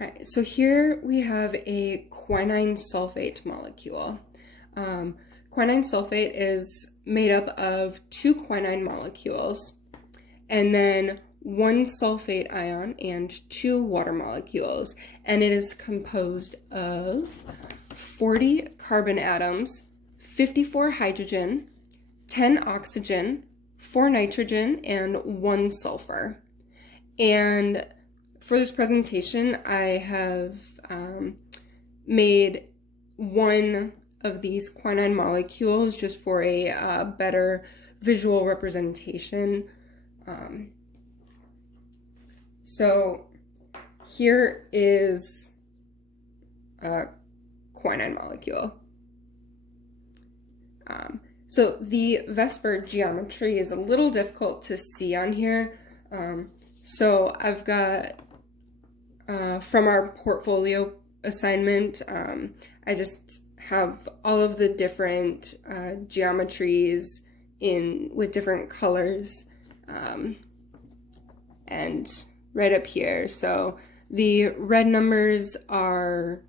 All right, so here we have a quinine sulfate molecule. Quinine sulfate is made up of two quinine molecules and then one sulfate ion and two water molecules, and it is composed of 40 carbon atoms, 54 hydrogen, 10 oxygen, 4 nitrogen, and 1 sulfur. And for this presentation, I have made one of these quinine molecules just for a better visual representation. So here is a quinine molecule. So the Vesper geometry is a little difficult to see on here. So I've got, from our portfolio assignment, I just have all of the different geometries with different colors, and right up here. So the red numbers are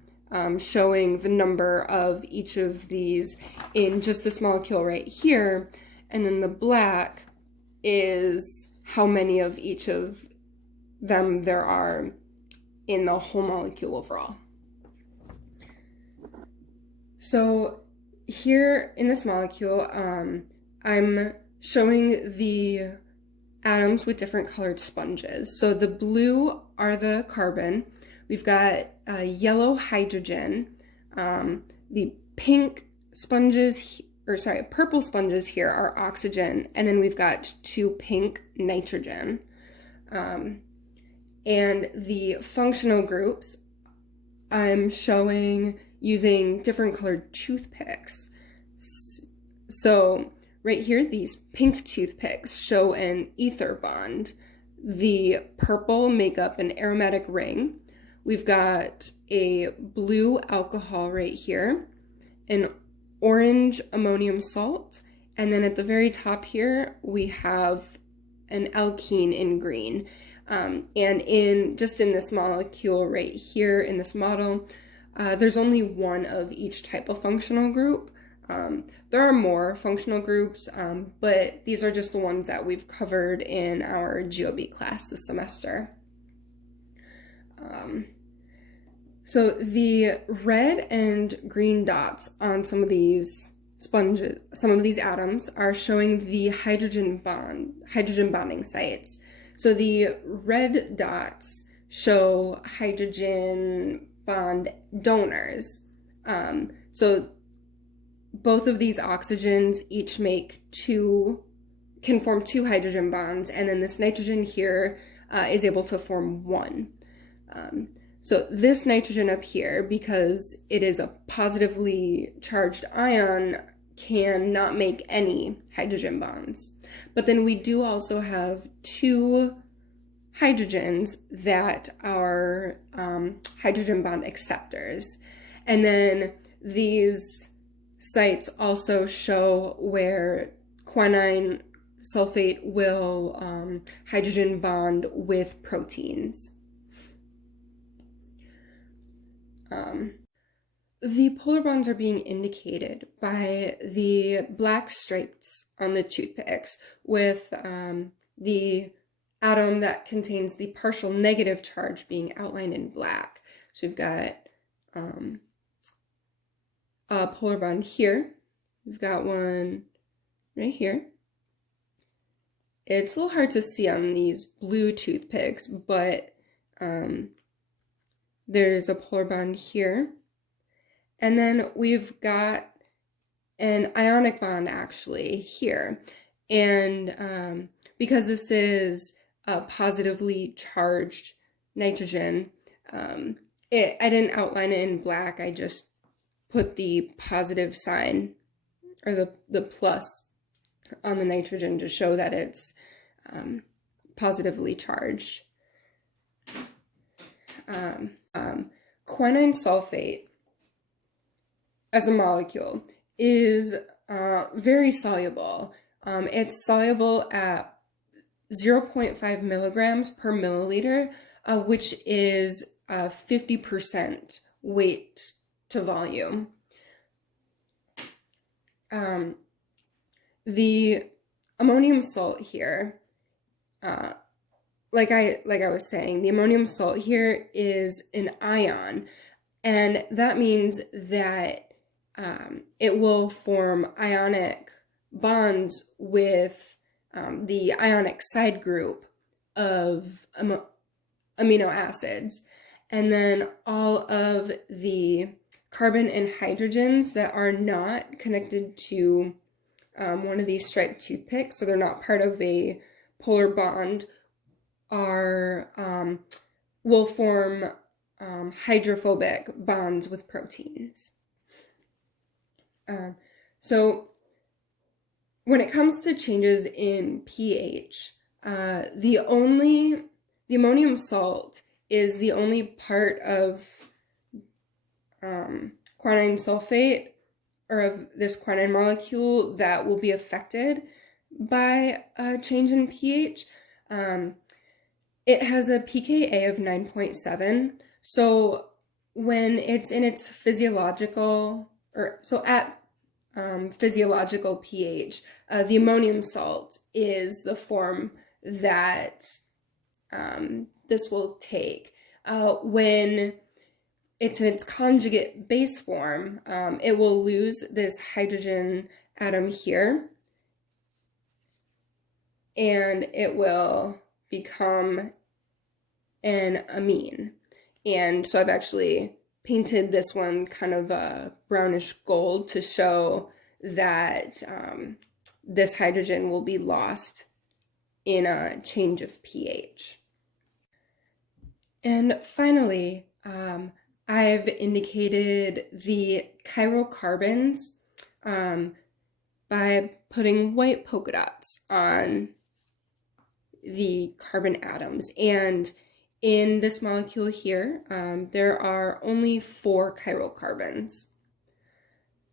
showing the number of each of these in just this molecule right here, and then the black is how many of each of them there are in the whole molecule overall. So here in this molecule, I'm showing the atoms with different colored sponges. So the blue are the carbon, we've got yellow hydrogen, the pink sponges, purple sponges here are oxygen, and then we've got two pink nitrogen. And the functional groups I'm showing using different colored toothpicks. So right here, these pink toothpicks show an ether bond. The purple make up an aromatic ring. We've got a blue alcohol right here, an orange ammonium salt, and then at the very top here, we have an alkene in green. And in this molecule right here in this model, there's only one of each type of functional group. There are more functional groups, but these are just the ones that we've covered in our GeoB class this semester. So the red and green dots on some of these sponges, some of these atoms are showing the hydrogen bonding sites. So the red dots show hydrogen bond donors. So both of these oxygens each can form two hydrogen bonds, and then this nitrogen here is able to form one. So this nitrogen up here, because it is a positively charged ion, cannot make any hydrogen bonds. But then we do also have two hydrogens that are hydrogen bond acceptors. And then these sites also show where quinine sulfate will hydrogen bond with proteins. The polar bonds are being indicated by the black stripes on the toothpicks, with the atom that contains the partial negative charge being outlined in black. So we've got a polar bond here. We've got one right here. It's a little hard to see on these blue toothpicks, but there's a polar bond here. And then we've got an ionic bond actually here. And because this is a positively charged nitrogen, I didn't outline it in black. I just put the positive sign, or the plus on the nitrogen, to show that it's positively charged. Quinine sulfate as a molecule is very soluble. It's soluble at 0.5 milligrams per milliliter, which is 50% weight to volume. The ammonium salt here, like I was saying, the ammonium salt here is an ion, and that means that it will form ionic bonds with the ionic side group of amino acids, and then all of the carbon and hydrogens that are not connected to one of these striped toothpicks, so they're not part of a polar bond, will form hydrophobic bonds with proteins. So when it comes to changes in pH, the ammonium salt is the only part of quinine sulfate, or of this quinine molecule, that will be affected by a change in pH. It has a pKa of 9.7, so when it's in its physiological, at physiological pH, the ammonium salt is the form that this will take. When it's in its conjugate base form, it will lose this hydrogen atom here, and it will become an amine. And so I've actually painted this one kind of a brownish gold to show that this hydrogen will be lost in a change of pH. And finally, I've indicated the chiral carbons by putting white polka dots on the carbon atoms. And in this molecule here, there are only 4 chiral carbons.